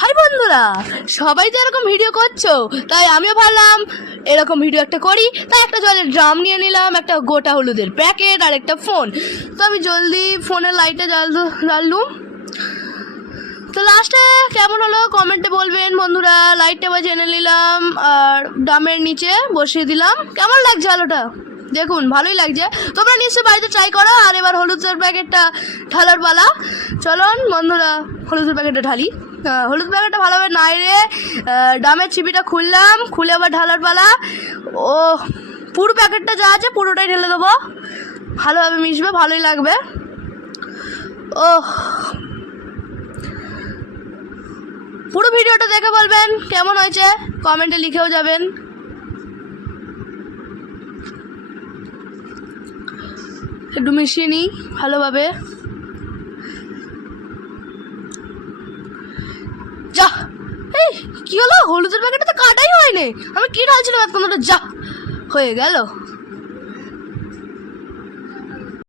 High বন্ধুরা, সবাই তো এরকম ভিডিও করছো, তাই আমিও ভাবলাম এরকম ভিডিও একটা করি। তাই একটা জলের ড্রাম নিয়ে নিলাম, একটা গোটা হলুদের প্যাকেট আর একটা ফোন। তো আমি জলদি ফোনের লাইটে জ্বাললুম। তো লাস্টে কেমন হলো কমেন্টে বলবেন বন্ধুরা। লাইটটা এবার জেনে নিলাম আর ড্রামের নিচে বসিয়ে দিলাম। কেমন লাগছে আলোটা? দেখুন, ভালোই লাগছে। তোমরা নিশ্চয়ই বাড়িতে ট্রাই করো। আর এবার হলুদের প্যাকেটটা ঢালার পালা। চলুন বন্ধুরা, হলুদের প্যাকেটটা ঢালি। হলুদ প্যাকেটটা ভালোভাবে নাইড়ে ড্রামের চিপিটা খুললাম, খুলে আবার ঢালার পালা। ও পুরো প্যাকেটটা যা আছে পুরোটাই ঢেলে দেবো, ভালোভাবে মিশবে, ভালোই লাগবে। ও পুরো ভিডিওটা দেখে বলবেন কেমন হয়েছে, কমেন্টে লিখেও যাবেন। একটু মিশিয়ে নিই ভালোভাবে। যা, এই কি হলো? হলুদের প্যাকেটটা তো কাটাই হয়নি। আমি কি ঢালছিলাম এতক্ষণ ধরে? যা, হয়ে গেল।